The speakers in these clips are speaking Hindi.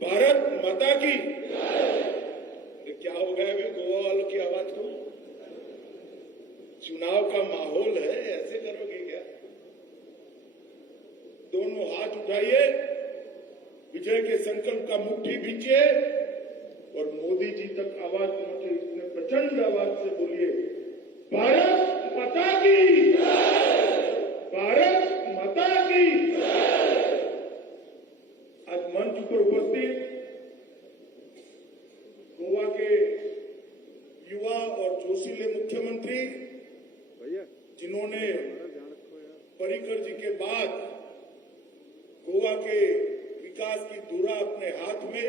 भारत माता की। क्या हो गया अभी गोवा वालों की आवाज को? चुनाव का माहौल है, ऐसे करोगे क्या? दोनों हाथ उठाइए, विजय के संकल्प का मुट्ठी भींचिए और मोदी जी तक आवाज पहुंचे इसमें प्रचंड आवाज से बोलिए, भारत माता की, भारत माता की। आज मंच पर उपस्थित गोवा के युवा और जोशीले मुख्यमंत्री, जिन्होंने पर्रिकर जी के बाद गोवा के विकास की धुरा अपने हाथ में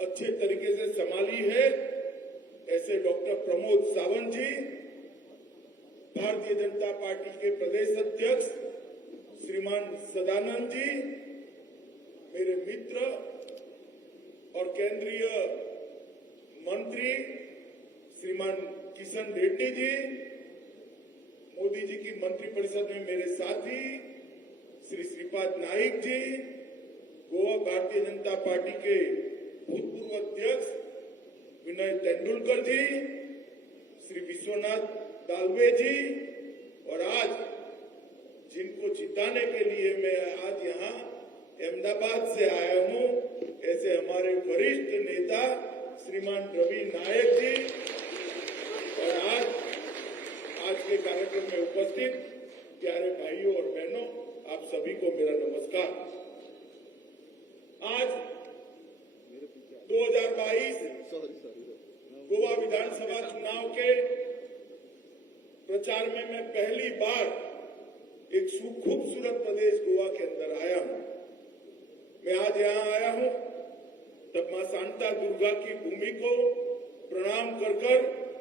अच्छे तरीके से संभाली है, ऐसे डॉक्टर प्रमोद सावंत जी, भारतीय जनता पार्टी के प्रदेश अध्यक्ष श्रीमान सदानंद जी, मेरे मित्र और केंद्रीय मंत्री श्रीमान किशन रेड्डी जी, मोदी जी की मंत्रिपरिषद में मेरे साथी श्री श्रीपाद नाइक जी, गोवा भारतीय जनता पार्टी के भूतपूर्व अध्यक्ष विनय तेंदुलकर जी, श्री विश्वनाथ दालवे जी, और आज जिनको जिताने के लिए मैं आज यहाँ अहमदाबाद से आया हूँ, ऐसे हमारे वरिष्ठ नेता श्रीमान रवि नायक जी, और आज के कार्यक्रम में उपस्थित प्यारे भाइयों और बहनों, आप सभी को मेरा नमस्कार। आज 2022 गोवा विधानसभा चुनाव के प्रचार में मैं पहली बार एक खूबसूरत प्रदेश गोवा के अंदर आया हूं। मैं आज यहां आया हूं तब मां शांता दुर्गा की भूमि को प्रणाम कर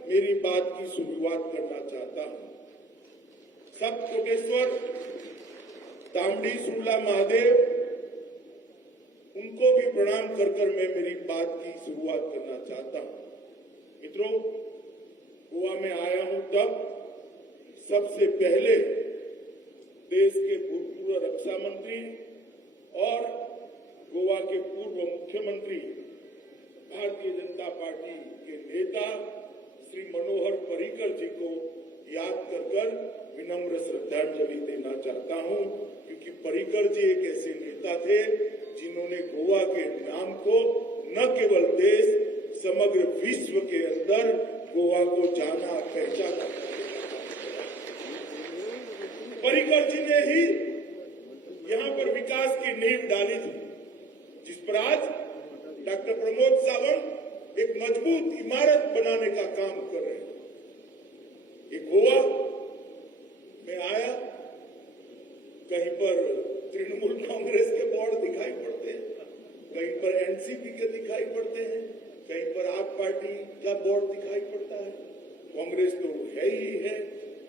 मेरी बात की शुरुआत करना चाहता हूं। सब कोटेश्वर तामड़ी सुरला महादेव, उनको भी प्रणाम कर मैं मेरी बात की शुरुआत करना चाहता हूं। मित्रों, गोवा में आया हूं तब सबसे पहले देश के भूतपूर्व रक्षा मंत्री और गोवा के पूर्व मुख्यमंत्री भारतीय जनता पार्टी के नेता श्री मनोहर पर्रिकर जी को याद कर विनम्र श्रद्धांजलि देना चाहता हूं, क्योंकि पर्रिकर जी एक ऐसे नेता थे जिन्होंने गोवा के नाम को न केवल देश, समग्र विश्व के अंदर गोवा को जाना पहचाना। पर्रिकर जी ने ही यहां पर विकास की नींव डाली थी, जिस पर आज डॉक्टर प्रमोद सावंत एक मजबूत इमारत बनाने का काम कर रहे हैं। ये गोवा में आया, कहीं पर तृणमूल कांग्रेस के बोर्ड दिखाई पड़ते हैं, कहीं पर एनसीपी के दिखाई पड़ते हैं, कहीं पर आप पार्टी का बोर्ड दिखाई पड़ता है। कांग्रेस तो है ही है,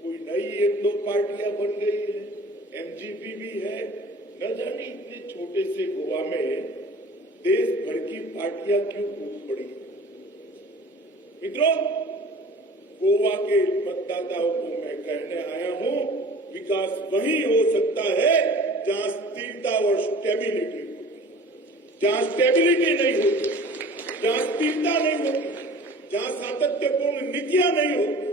कोई नई एक दो पार्टियां बन गई है, एमजीपी भी है, न जाने इतने छोटे से गोवा में देश भर की पार्टियां क्यों कूद पड़ी। मित्रों, गोवा के मतदाताओं को मैं कहने आया हूं, विकास वही हो सकता है जहां स्थिरता और स्टेबिलिटी होगी। जहां स्टेबिलिटी नहीं होगी, जहां स्थिरता नहीं होगी, जहां सातत्यपूर्ण नीतियां नहीं होगी,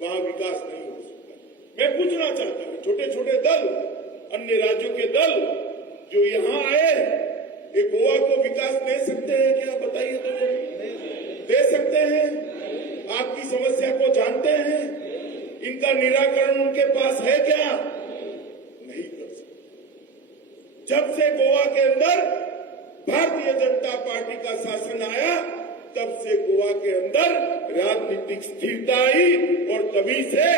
वहां विकास नहीं हो सकता। मैं पूछना चाहता हूं, छोटे छोटे दल, अन्य राज्यों के दल जो यहां आए, ये गोवा को विकास दे सकते हैं क्या? बताइए तो जरूर। दे सकते हैं? आपकी समस्या को जानते हैं? इनका निराकरण उनके पास है क्या? नहीं कर सकते। जब से गोवा के अंदर भारतीय जनता पार्टी का शासन आया, तब से गोवा के अंदर राजनीतिक स्थिरता आई और तभी से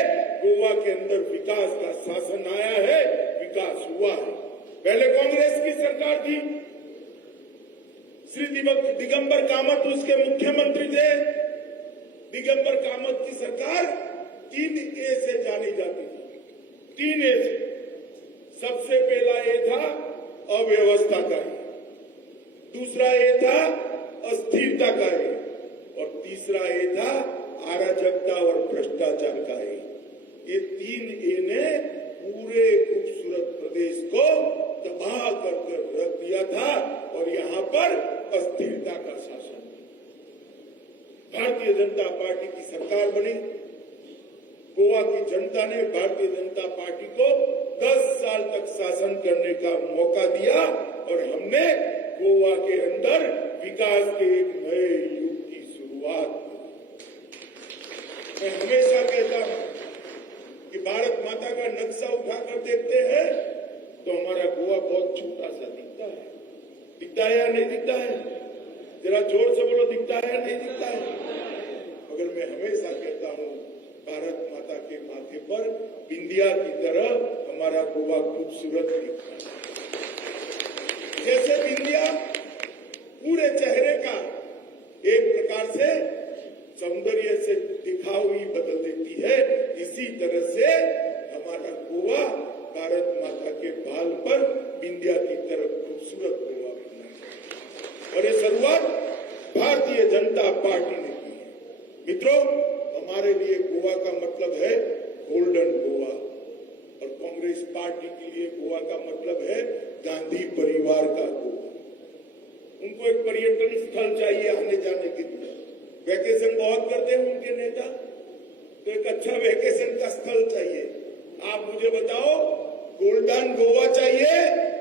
गोवा के अंदर विकास का शासन आया है, विकास हुआ है। पहले कांग्रेस की सरकार थी, श्री दिगंबर कामत उसके मुख्यमंत्री थे। दिगंबर कामत की सरकार 3A से जानी जाती थी। 3A से। सबसे पहला ए था अव्यवस्था का ए, दूसरा ए था अस्थिरता का ए, और तीसरा ए था अराजकता और भ्रष्टाचार का ए। ये 3A ने पूरे खूबसूरत प्रदेश को तबाह कर रख दिया था और यहाँ पर अस्थिरता का शासन। भारतीय जनता पार्टी की सरकार बनी, गोवा की जनता ने भारतीय जनता पार्टी को 10 साल तक शासन करने का मौका दिया और हमने गोवा के अंदर विकास के एक नए युग की शुरुआत की। मैं हमेशा कहता हूं कि भारत माता का नक्शा उठाकर देखते हैं तो हमारा गोवा बहुत छोटा सा दिखता है। दिखता है या नहीं दिखता है? जरा जोर से बोलो, दिखता है या नहीं दिखता है? मगर मैं हमेशा कहता हूं भारत माता के माथे पर बिंदिया की तरह हमारा गोवा खूबसूरत दिखता है। जैसे बिंदिया पूरे चेहरे का एक प्रकार से सौंदर्य से दिखाव ही बदल देती है, इसी तरह से हमारा गोवा भारत माता के बाल पर बिंदिया की तरह खूबसूरत गोवा बना है। और ये शुरुआत भारतीय जनता पार्टी ने की है। मित्रों, हमारे लिए गोवा का मतलब है गोल्डन गोवा और कांग्रेस पार्टी के लिए गोवा का मतलब है गांधी परिवार का गोवा। उनको एक पर्यटन स्थल चाहिए आने जाने के लिए। वैकेशन बहुत करते हैं उनके नेता, तो एक अच्छा वैकेशन का स्थल चाहिए। आप मुझे बताओ, गोल्डन गोवा चाहिए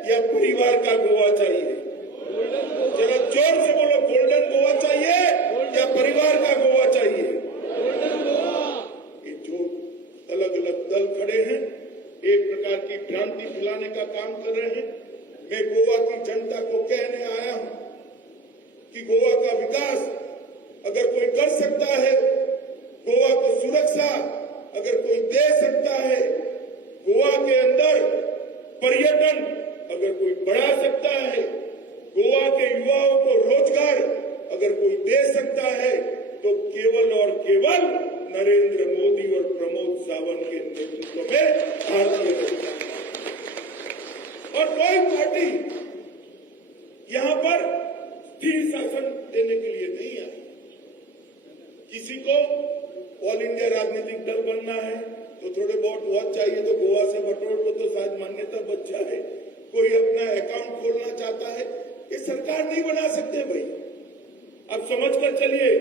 या परिवार का गोवा चाहिए? जरा जोर से बोलो, गोल्डन गोवा चाहिए या परिवार का गोवा चाहिए? ये जो अलग अलग दल खड़े हैं, एक प्रकार की भ्रांति फैलाने का काम कर रहे हैं। मैं गोवा की जनता को कहने आया हूं कि गोवा का विकास अगर कोई कर सकता है, गोवा को सुरक्षा अगर कोई दे सकता है, गोवा के अंदर पर्यटन अगर कोई बढ़ा सकता है, गोवा के युवाओं को रोजगार अगर कोई दे सकता है, तो केवल और केवल नरेंद्र मोदी और प्रमोद सावंत के नेतृत्व में भारतीय जनता और कोई पार्टी यहां पर स्थिर शासन देने के लिए नहीं आई। किसी को ऑल इंडिया राजनीतिक दल बनना है तो थोड़े बहुत वोट चाहिए, तो गोवा से बटोर को तो शायद मान्यता बच जाए। कोई अपना अकाउंट खोलना चाहता है, ये सरकार नहीं बना सकते भाई। अब समझ कर चलिए,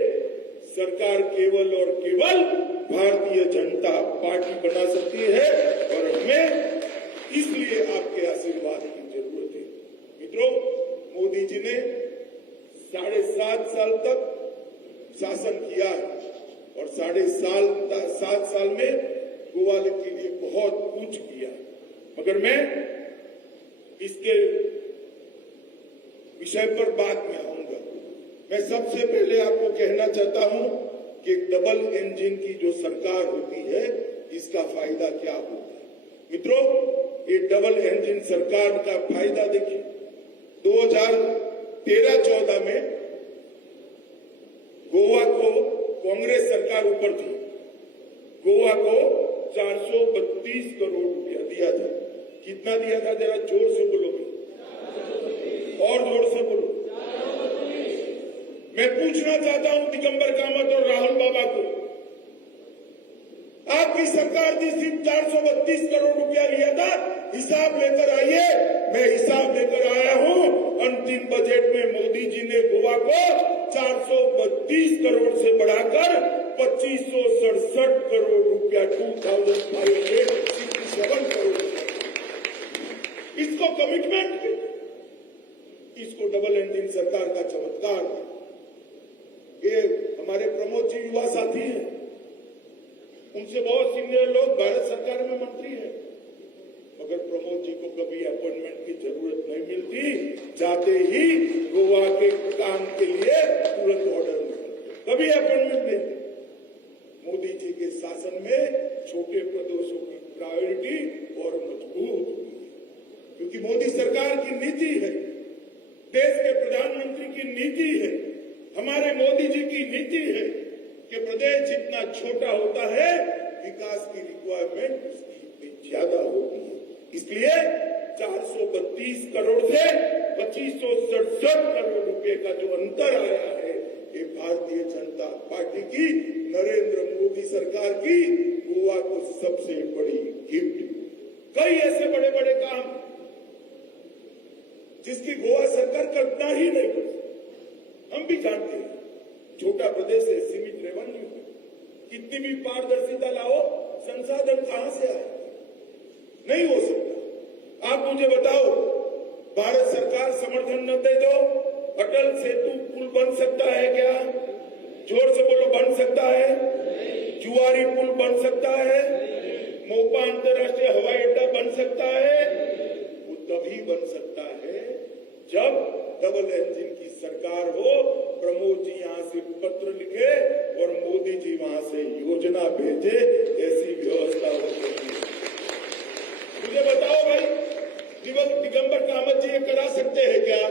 सरकार केवल और केवल भारतीय जनता पार्टी बना सकती है और हमें इसलिए आपके आशीर्वाद की जरूरत है। मित्रों, मोदी जी ने 7.5 साल तक शासन किया और 7.5 साल में गोवा के लिए बहुत कुछ किया। मगर मैं इसके विषय पर बाद में आऊंगा। मैं सबसे पहले आपको कहना चाहता हूं कि डबल इंजन की जो सरकार होती है, इसका फायदा क्या होता है। मित्रों, ये डबल इंजन सरकार का फायदा देखिए। 2013-14 में गोवा को कांग्रेस सरकार ऊपर थी, गोवा को 432 करोड़ रुपया दिया था। कितना दिया था? जरा जोर से बोलोगे और जोर से बोलो। मैं पूछना चाहता हूं दिगंबर कामत और राहुल बाबा को, आपकी सरकार थी, सिर्फ 432 करोड़ रुपया लिया था। हिसाब लेकर आइए। मैं हिसाब लेकर आया हूं। अंतिम बजट में मोदी जी ने गोवा को 432 करोड़ से बढ़ाकर 2567 करोड़ रुपया 2567 करोड़ इसको कमिटमेंट के, इसको डबल इंजन सरकार का चमत्कार है। ये हमारे प्रमोद जी युवा साथी हैं, उनसे बहुत सीनियर लोग भारत सरकार में मंत्री हैं, मगर प्रमोद जी को कभी अपॉइंटमेंट की जरूरत नहीं मिलती। जाते ही गोवा के काम के लिए तुरंत ऑर्डर मिलते, कभी अपॉइंटमेंट नहीं। मोदी जी के शासन में छोटे प्रदेशों की प्रायोरिटी और मजबूत हुई है, क्योंकि मोदी सरकार की नीति है, देश के प्रधानमंत्री की नीति है, हमारे मोदी जी की नीति है कि प्रदेश जितना छोटा होता है, विकास की रिक्वायरमेंट उसकी ज्यादा होती है। इसलिए 432 करोड़ से 2567 करोड़ रुपए का जो अंतर आया है, ये भारतीय जनता पार्टी की, नरेंद्र मोदी सरकार की गोवा को सबसे बड़ी गिफ्ट। कई ऐसे बड़े बड़े काम जिसकी गोवा सरकार कल्पना ही नहीं कर सकती। छोटा प्रदेश है, सीमित रेवेन्यू, कितनी भी पारदर्शिता लाओ, संसाधन कहां से आए? नहीं हो सकता। आप मुझे बताओ, भारत सरकार समर्थन न दे तो अटल सेतु पुल बन सकता है क्या? जोर से बोलो, बन सकता है? जुआरी पुल बन सकता है? मोपा अंतर्राष्ट्रीय हवाई अड्डा बन सकता है? वो तभी बन सकता है जब डबल इंजन की सरकार हो, प्रमोद जी यहां से पत्र लिखे और मोदी जी वहां से योजना भेजे, ऐसी व्यवस्था हो सकती है। मुझे बताओ भाई, दिगंबर कामत जी ये करा सकते हैं क्या?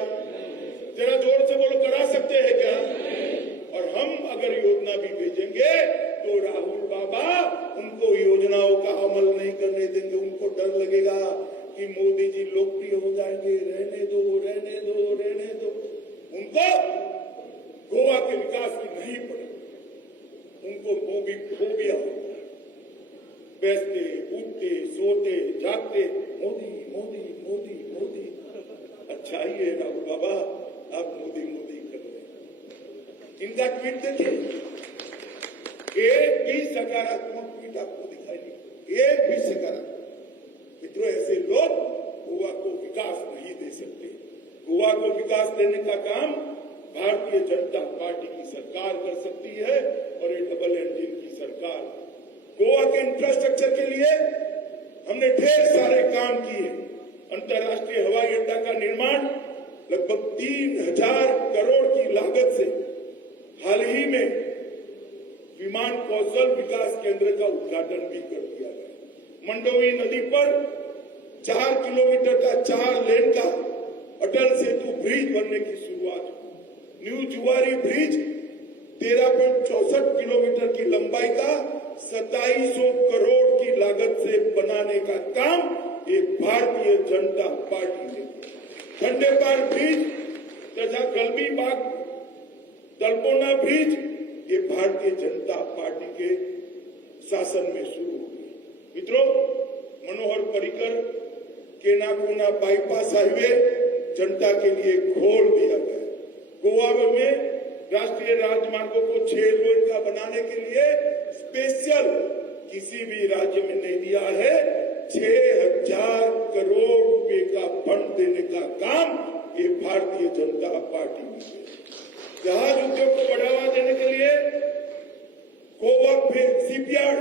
जरा जोर से बोलो, करा सकते हैं क्या? और हम अगर योजना भी भेजेंगे तो राहुल बाबा उनको योजनाओं का अमल नहीं करने देंगे। उनको डर लगेगा कि मोदी जी लोकप्रिय हो जाएंगे, रहने दो रहने दो रहने दो। उनको गोवा के विकास की नहीं पड़ी, उनको फोबिया होता है। बैठते उठते सोते जागते मोदी मोदी मोदी मोदी। अच्छा ही है राहुल बाबा, आप मोदी मोदी कर रहे हैं। इनका ट्वीट देखिए, एक भी सकारात्मक ट्वीट आपको दिखाई नहीं, एक भी सकारात्मक। मित्रों, ऐसे लोग गोवा को विकास नहीं दे सकते। गोवा को विकास देने का काम भारतीय जनता पार्टी की सरकार कर सकती है, और ये डबल इंजन की सरकार। गोवा के इंफ्रास्ट्रक्चर के लिए हमने ढेर सारे काम किए। अंतर्राष्ट्रीय हवाई अड्डा का निर्माण लगभग 3000 करोड़ की लागत से, हाल ही में विमान कौशल विकास केंद्र का उद्घाटन भी कर दिया गया। मंडोवी नदी पर 4 किलोमीटर का 4 लेन का अटल सेतु ब्रिज बनने की शुरुआत। न्यू जुआरी ब्रिज 13.64 किलोमीटर की लंबाई का 2700 करोड़ की लागत से बनाने का काम एक भारतीय जनता पार्टी ने। खंडेपार ब्रिज तथा गलबीबाग तलपोना ब्रिज ये भारतीय जनता पार्टी के शासन में शुरू हुई। मित्रों, मनोहर पर्रिकर केनाकोना बाईपास हाईवे जनता के लिए खोल दिया गया। गोवा में राष्ट्रीय राजमार्गों को 6 लेन का बनाने के लिए स्पेशल किसी भी राज्य में नहीं दिया है। 6000 करोड़ रुपए का फंड देने का काम ये भारतीय जनता पार्टी ने। जहाज उद्योग को बढ़ावा देने के लिए गोवा शिपयार्ड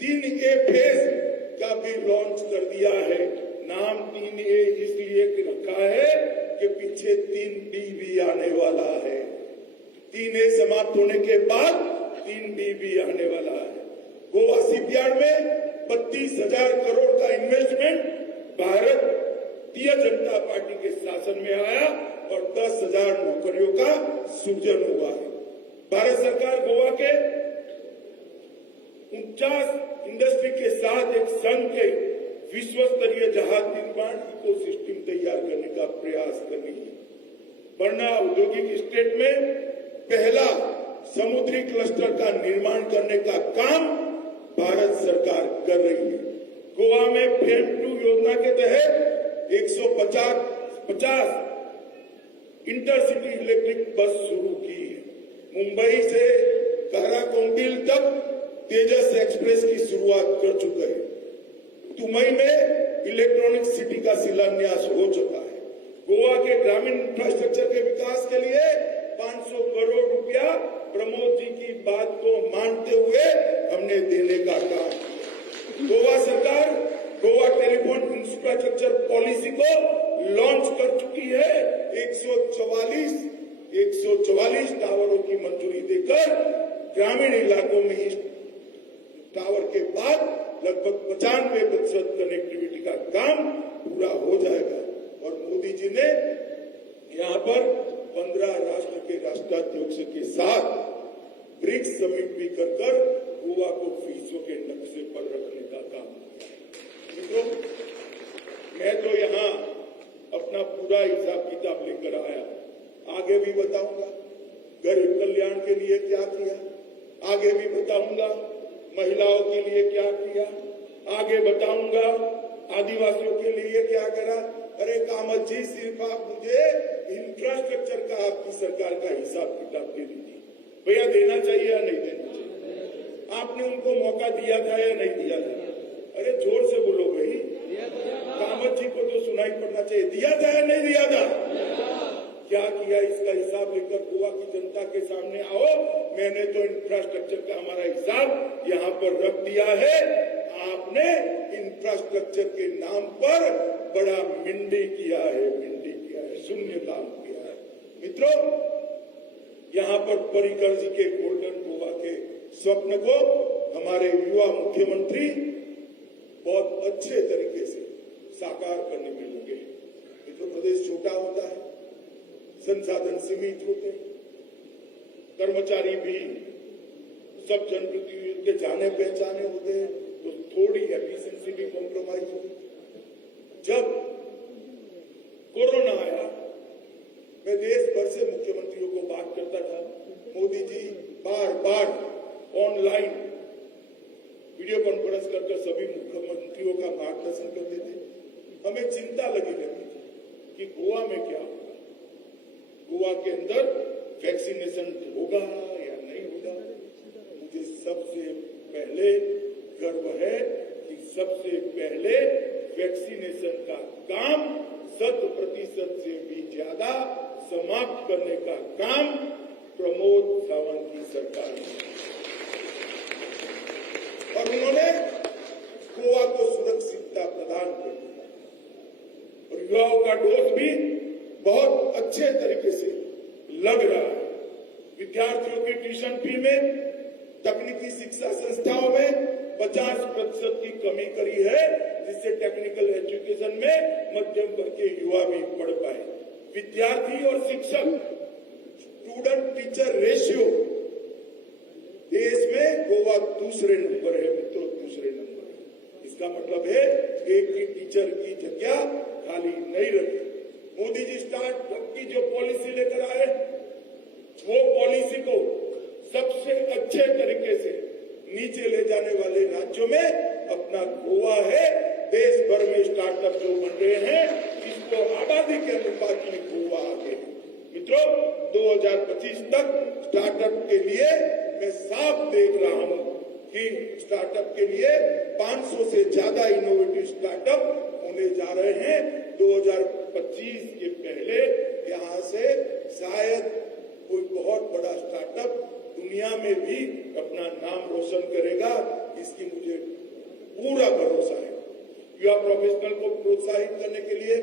3A फेज का भी लॉन्च कर दिया है। नाम 3A इसलिए रखा है कि पीछे 3B भी आने वाला है। 3A समाप्त होने के बाद 3B भी आने वाला है। गोवा शिपयार्ड में 32,000 करोड़ का इन्वेस्टमेंट भारतीय जनता पार्टी के शासन में आया और 10,000 नौकरियों का सृजन हुआ है। भारत सरकार गोवा के 49 इंडस्ट्री के साथ एक संघ के विश्व स्तरीय जहाज निर्माण इकोसिस्टम तैयार करने का प्रयास कर रही है। बरना औद्योगिक स्टेट में पहला समुद्री क्लस्टर का निर्माण करने का काम भारत सरकार कर रही है। गोवा में फेम 2 योजना के तहत 150 इंटरसिटी इलेक्ट्रिक बस शुरू की है। मुंबई से काराकोंडिल तक तेजस एक्सप्रेस की शुरुआत कर चुके हैं। दुबई में इलेक्ट्रॉनिक सिटी का शिलान्यास हो चुका है। गोवा के ग्रामीण इंफ्रास्ट्रक्चर के विकास के लिए 500 करोड़ रुपया प्रमोद जी की बात को मानते हुए हमने देने का काम। गोवा सरकार गोवा टेलीफोन इंफ्रास्ट्रक्चर पॉलिसी को लॉन्च कर चुकी है। 144 टावरों की मंजूरी देकर ग्रामीण इलाकों में इस टावर के बाद लगभग 95% कनेक्टिविटी का काम पूरा हो जाएगा। और मोदी जी ने यहाँ पर 15 राष्ट्र के राष्ट्राध्यक्ष के साथ ब्रिक्स समिट भी कर गोवा को विश्व के नक्शे पर रखने का काम किया। मित्रों, मैं तो यहाँ अपना पूरा हिसाब किताब लेकर आया, आगे भी बताऊंगा गरीब कल्याण के लिए क्या किया, आगे भी बताऊंगा महिलाओं के लिए क्या किया, आगे बताऊंगा आदिवासियों के लिए क्या करा। अरे कामत जी, सिर्फ आप मुझे इंफ्रास्ट्रक्चर का आपकी सरकार का हिसाब किताब दे दीजिए। भैया देना चाहिए या नहीं देना चाहिए? आपने उनको मौका दिया था या नहीं दिया था? अरे जोर से बोलो भाई, कामत जी को तो सुनाई पड़ना चाहिए। दिया था या नहीं दिया था? क्या किया इसका हिसाब लेकर गोवा की जनता के सामने आओ। मैंने तो इंफ्रास्ट्रक्चर का हमारा हिसाब यहाँ पर रख दिया है। आपने इंफ्रास्ट्रक्चर के नाम पर बड़ा मिंडी किया है, शून्य काम किया है। मित्रों, यहाँ पर पर्रिकर जी के गोल्डन गोवा के स्वप्न को हमारे युवा मुख्यमंत्री बहुत अच्छे तरीके से साकार करने में लगे। मित्रों, प्रदेश छोटा होता है, संसाधन सीमित होते हैं, कर्मचारी भी सब जनप्रतिनिधियों के जाने पहचाने होते हैं, तो थोड़ी एफिशिएंसी भी कॉम्प्रोमाइज हुई। जब कोरोना आया, मैं देश भर से मुख्यमंत्रियों को बात करता था। मोदी जी बार बार ऑनलाइन वीडियो कॉन्फ्रेंस कर सभी मुख्यमंत्रियों का मार्गदर्शन करते थे। हमें चिंता लगी रहती थी कि गोवा में क्या होगा, गोवा के अंदर वैक्सीनेशन होगा या नहीं होगा। मुझे सबसे पहले गर्व है कि सबसे पहले वैक्सीनेशन का काम 100% से भी ज्यादा समाप्त करने का काम प्रमोद सावंत की सरकार ने, और उन्होंने गोवा को सुरक्षितता प्रदान कर दी और युवाओं का डोज भी बहुत अच्छे तरीके से लग रहा है। विद्यार्थियों की ट्यूशन फी में, तकनीकी शिक्षा संस्थाओं में 50% की कमी करी है, जिससे टेक्निकल एजुकेशन में मध्यम वर्ग के युवा भी पढ़ पाए। विद्यार्थी और शिक्षक स्टूडेंट टीचर रेशियो देश में गोवा दूसरे नंबर है। मित्रों, दूसरे नंबर है। इसका मतलब है एक ही टीचर की जगह खाली नहीं रही। मोदी जी स्टार्टअप की जो पॉलिसी लेकर आए, वो पॉलिसी को सबसे अच्छे तरीके से नीचे ले जाने वाले राज्यों में अपना गोवा है। देश भर में स्टार्टअप जो बन रहे हैं, इसको आबादी के अनुपात में गोवा आगे है। मित्रों, 2025 तक स्टार्टअप के लिए मैं साफ देख रहा हूं कि स्टार्टअप के लिए 500 से ज्यादा इनोवेटिव स्टार्टअप होने जा रहे हैं। 2025 के पहले यहां से शायद कोई बहुत बड़ा स्टार्टअप दुनिया में भी अपना नाम रोशन करेगा, इसकी मुझे पूरा भरोसा है। युवा प्रोफेशनल को प्रोत्साहित करने के लिए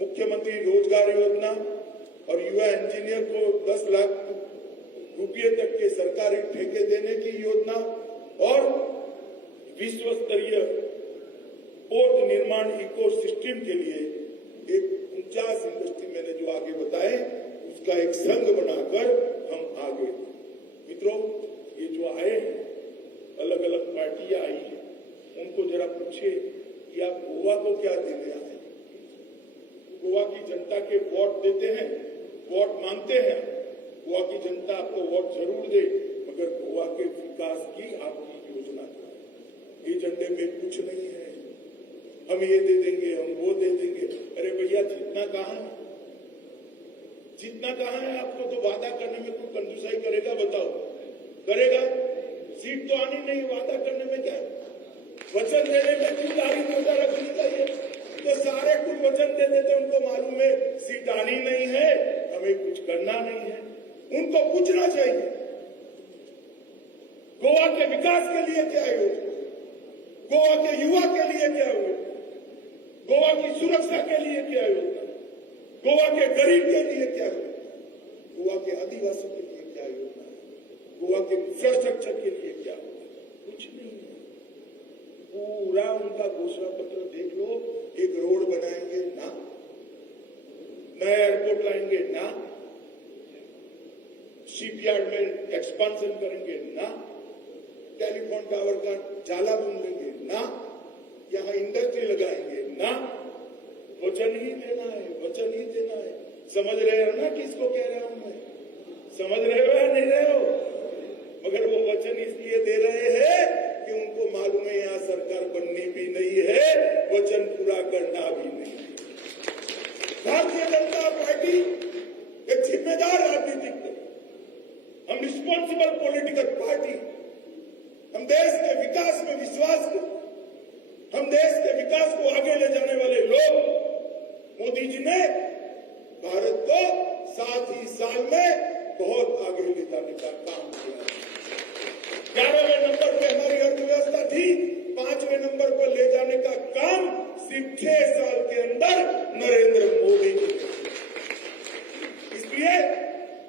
मुख्यमंत्री रोजगार योजना और युवा इंजीनियर को 10 लाख रुपये तक के सरकारी ठेके देने की योजना और विश्व स्तरीय पोर्ट निर्माण इकोसिस्टम के लिए एक 49 इंडस्ट्री मैंने जो आगे बताए, उसका एक संघ बनाकर हम आगे। मित्रों, ये जो आए हैं, अलग अलग पार्टियां आई हैं, उनको जरा पूछिए कि आप गोवा को क्या देने आए। गोवा की जनता के वोट देते हैं, वोट मांगते हैं। गोवा की जनता आपको वोट जरूर दे, मगर गोवा के विकास की आपकी योजना एजेंडे में कुछ नहीं है। हम ये दे देंगे, हम वो दे देंगे। अरे भैया, जितना कहाँ है, जितना कहाँ है। आपको तो वादा करने में कोई कंजूसाई करेगा? बताओ, करेगा? सीट तो आनी नहीं, वादा करने में क्या, वचन देने में क्यों दाढ़ी मोटा रखनी चाहिए? तो सारे कुछ वचन दे देते, उनको मालूम है सीट आनी नहीं है, हमें कुछ करना नहीं है। उनको पूछना चाहिए गोवा के विकास के लिए क्या योजना, गोवा के युवा के लिए क्या योजना, गोवा की सुरक्षा के लिए क्या योजना, गोवा के गरीब के लिए क्या योजना, गोवा के आदिवासी के लिए क्या योजना, गोवा के इंफ्रास्ट्रक्चर के लिए क्या योजना? कुछ नहीं है। पूरा उनका घोषणा पत्र देख लो। एक रोड बनाएंगे ना, नया एयरपोर्ट लाएंगे ना, शिपयार्ड में एक्सपांशन करेंगे ना, टेलीफोन टावर का जाला ढूंढेंगे ना, यहाँ इंडस्ट्री लगाएंगे ना। वचन ही देना है, वचन ही देना है। समझ रहे हो ना किसको कह रहा हूं मैं? समझ रहे हो या नहीं रहे हो? मगर वो वचन इसलिए दे रहे हैं कि उनको मालूम है यहाँ सरकार बननी भी नहीं है, वचन पूरा करना भी नहीं। भारतीय जनता पार्टी एक जिम्मेदार राजनीतिक दल, हम रिस्पॉन्सिबल पॉलिटिकल पार्टी, हम देश के विकास में विश्वास करते, हम देश के विकास को आगे ले जाने वाले लोग। मोदी जी ने भारत को 7 ही साल में बहुत आगे ले जाने का काम किया। 11वें नंबर पे हमारी अर्थव्यवस्था थी, 5वें नंबर पर ले जाने का काम सिर्फ 6 साल के अंदर नरेंद्र मोदी जी ने। इसलिए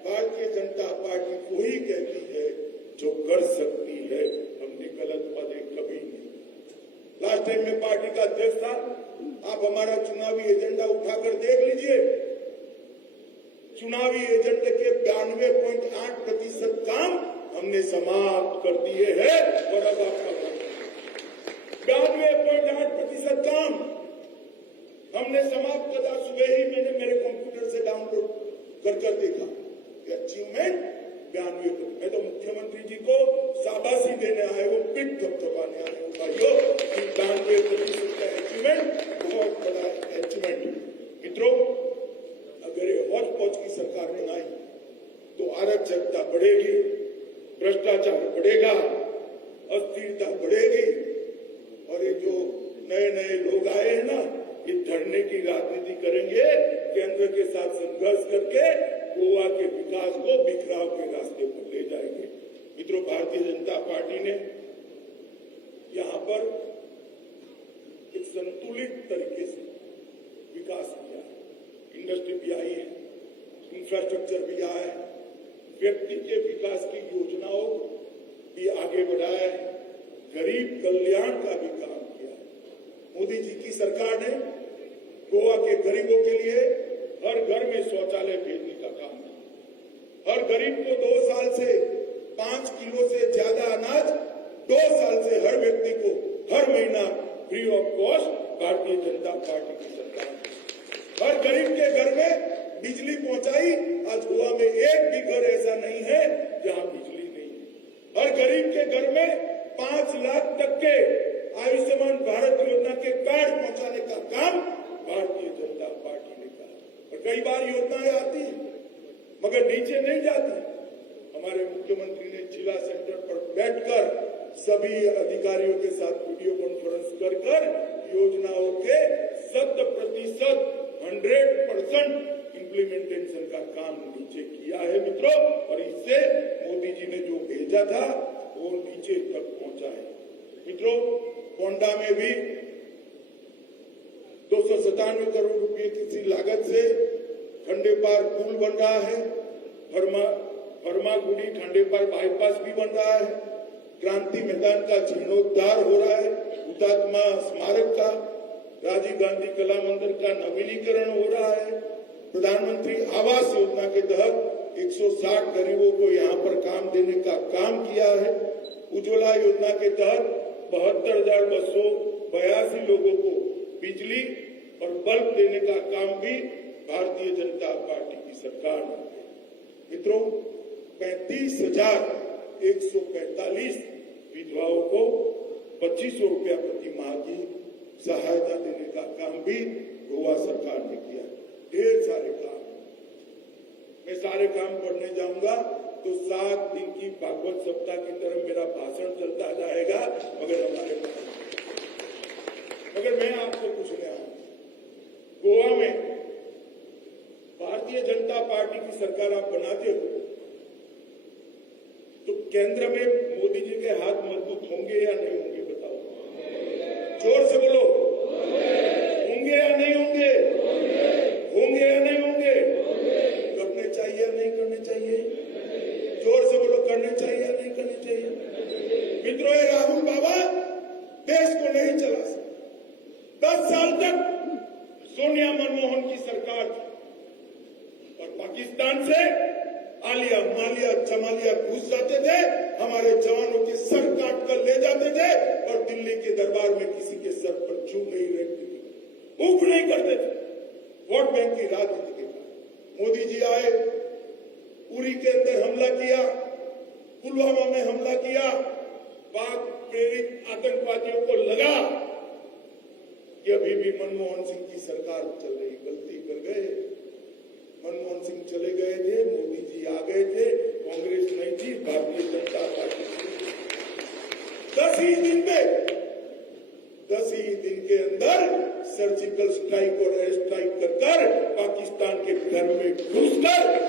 भारतीय जनता पार्टी को ही कहती है जो कर सकती है, हमने गलत वादे कभी नहीं। लास्ट टाइम में पार्टी का अध्यक्ष था, आप हमारा चुनावी एजेंडा उठाकर देख लीजिए। चुनावी एजेंडे के 92.8% काम हमने समाप्त कर दिए हैं और अब आपका 92.8% काम हमने समाप्त कर। सुबह ही मैंने मेरे कंप्यूटर से डाउनलोड कर देखा कि अचीवमेंट 92। मैं तो मुख्यमंत्री जी को शाबाशी देने आए हो, पीठ थपथपाने आए हो भाइयों, 92% का अचीवमेंट बहुत बड़ा अचीवमेंट। मित्रों, अगर ये हौच पौच की सरकार बनाई तो अराजकता बढ़ेगी, भ्रष्टाचार बढ़ेगा, अस्थिरता बढ़ेगी और ये जो नए नए लोग आए हैं ना, ये धरने की राजनीति करेंगे, केंद्र के साथ संघर्ष करके गोवा के विकास को बिखराव के रास्ते पर ले जाएंगे। मित्रों, भारतीय जनता पार्टी ने यहां पर एक संतुलित तरीके से विकास किया है। इंडस्ट्री भी आई है, इंफ्रास्ट्रक्चर भी आया है, व्यक्ति के विकास की योजनाओं भी आगे बढ़ाया है, गरीब कल्याण का भी काम किया है। मोदी जी की सरकार ने गोवा के गरीबों के लिए हर घर में शौचालय भेजने का काम किया। हर गरीब को 2 साल से 5 किलो से ज्यादा अनाज 2 साल से हर व्यक्ति को हर महीना free of cost Bharatiya Janata party की सरकार ने हर गरीब के घर में बिजली पहुंचाई। आज गोवा में एक भी घर ऐसा नहीं है जहां बिजली नहीं है। हर गरीब के घर में 5 लाख तक के आयुष्मान भारत योजना के कार्ड पहुंचाने का काम भारतीय जनता पार्टी ने कहा। और कई बार योजनाएं आती हैं मगर नीचे नहीं जाती। हमारे मुख्यमंत्री ने जिला सेंटर पर बैठकर सभी अधिकारियों के साथ वीडियो कॉन्फ्रेंस कर योजनाओं के 100% 100% इम्प्लीमेंटेशन का काम नीचे किया है मित्रों। और इससे मोदी जी ने जो भेजा था वो नीचे तक पहुंचा है। मित्रों, कोंडा में भी 297 करोड़ रुपए की लागत से खंडेपार पुल बन रहा है। फरमागुड़ी खंडेपार बाईपास भी बन रहा है। क्रांति मैदान का जीर्णोद्धार हो रहा है। हुतात्मा स्मारक का, राजीव गांधी कला मंदिर का नवीनीकरण हो रहा है। प्रधानमंत्री आवास योजना के तहत 160 गरीबों को यहाँ पर काम देने का काम किया है। उज्ज्वला योजना के तहत 72,282 लोगों को बिजली और बल्ब देने का काम भी भारतीय जनता पार्टी की सरकार ने किया। मित्रों, 35,145 विधवाओं को 2500 रुपया प्रति माह की सहायता देने का काम भी गोवा सरकार ने किया। ढेर सारे काम, मैं सारे काम पढ़ने जाऊंगा तो 7 दिन की भागवत सप्ताह की तरह मेरा भाषण चलता जाएगा। मगर मैं आपको पूछने आया, गोवा में भारतीय जनता पार्टी की सरकार आप बनाते हो तो केंद्र में मोदी जी के हाथ मजबूत होंगे या नहीं होंगे? बताओ, जोर से बोलो, होंगे या नहीं होंगे? होंगे या नहीं होंगे? करने चाहिए या नहीं करने चाहिए? जोर से बोलो, करने चाहिए या नहीं करने चाहिए? मित्रों, ये राहुल बाबा देश को नहीं चला सकते। 10 साल तक सोनिया मनमोहन की सरकार थी और पाकिस्तान से आलिया मालिया जमालिया घुस जाते थे, हमारे जवानों के सर काट कर ले जाते थे और दिल्ली के दरबार में किसी के सर पर छू नहीं रखते थे, मुख नहीं करते थे। वोट बैंक की राजनीति के कारण मोदी जी आए, उरी के अंदर हमला किया, पुलवामा में हमला किया, पाक प्रेरित आतंकवादियों को लगा कि अभी भी मनमोहन सिंह की सरकार चल रही। गलती कर गए, मनमोहन सिंह चले गए थे, मोदी जी आ गए थे, कांग्रेस नहीं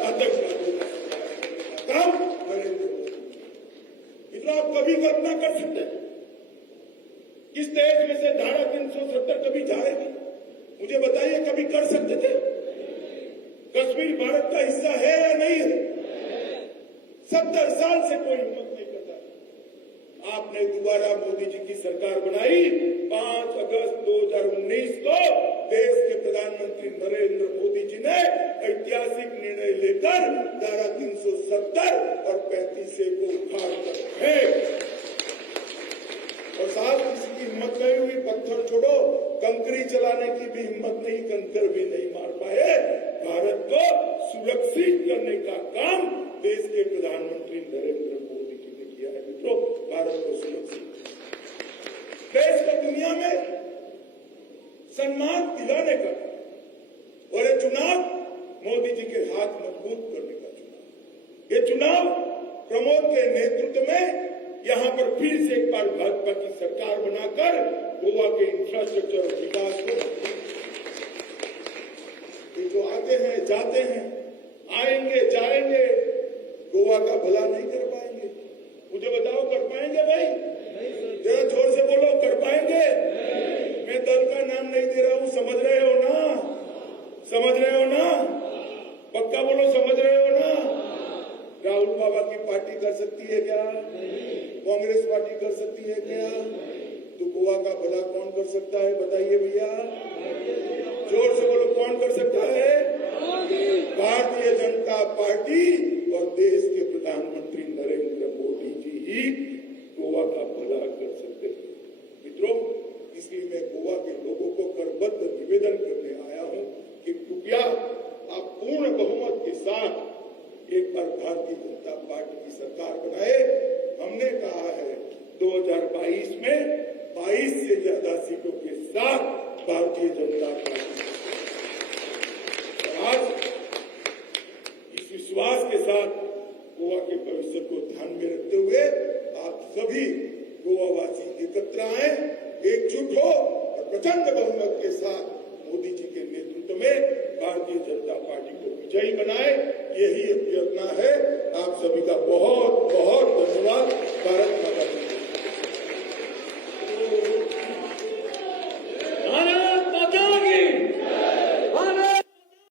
आतंकवादियों का काम नरेंद्र मोदी। मित्रों, आप कभी कल्पना कर सकते हैं इस देश में से धारा 370 कभी जाएगी? मुझे बताइए, कभी कर सकते थे? कश्मीर भारत का हिस्सा है या नहीं है? 70 साल से कोई हिम्मत नहीं करता। आपने दोबारा मोदी जी की सरकार बनाई। 5 अगस्त 2019 को देश के प्रधानमंत्री नरेंद्र मोदी जी ने ऐतिहासिक निर्णय लेकर धारा 370 और 35A को उखाड़ कर फेंक, और साथ किसी की हिम्मत नहीं हुई। पत्थर छोड़ो, कंकरी चलाने की भी हिम्मत नहीं, कंकर भी नहीं मार पाए। भारत को सुरक्षित करने का काम देश के प्रधानमंत्री नरेंद्र मोदी जी ने किया है। मित्रों, भारत को सुरक्षित, देश को दुनिया में सम्मान दिलाने का, और ये चुनाव मोदी जी के हाथ मजबूत करने का चुनाव। ये चुनाव प्रमोद के नेतृत्व में यहां पर फिर से एक बार भाजपा की सरकार बनाकर गोवा के इंफ्रास्ट्रक्चर और विकास को, ये जो आते हैं जाते हैं, आएंगे जाएंगे, गोवा का भला नहीं कर पाएंगे। मुझे बताओ, कर पाएंगे भाई? जरा जोर से बोलो, कर पाएंगे? मैं दल का नाम नहीं दे रहा हूं, समझ रहे हो ना? समझ रहे हो ना? पक्का बोलो, समझ रहे हो ना? राहुल बाबा की पार्टी कर सकती है क्या? कांग्रेस पार्टी कर सकती है क्या? तो गोवा का भला कौन कर सकता है? बताइए भैया, जोर से बोलो, कौन कर सकता है? भारतीय जनता पार्टी और देश के प्रधानमंत्री नरेंद्र मोदी जी ही गोवा का भला कर सकते हैं। मित्रों, इसलिए मैं गोवा के लोगों को करबद्ध निवेदन करने आया हूं कि कृपया आप पूर्ण बहुमत के साथ एक बार भारतीय जनता पार्टी की सरकार बनाए। हमने कहा है 2022 में 22 से ज्यादा सीटों के साथ भारतीय जनता पार्टी, और आज इस विश्वास के साथ गोवा के भविष्य को ध्यान में रखते हुए आप सभी गोवावासी एकत्र आए, एकजुट हो और प्रचंड बहुमत के साथ मोदी जी के नेतृत्व में भारतीय जनता पार्टी को विजयी बनाए। यही अभ्यर्थना है। आप सभी का बहुत बहुत धन्यवाद। भारत माता की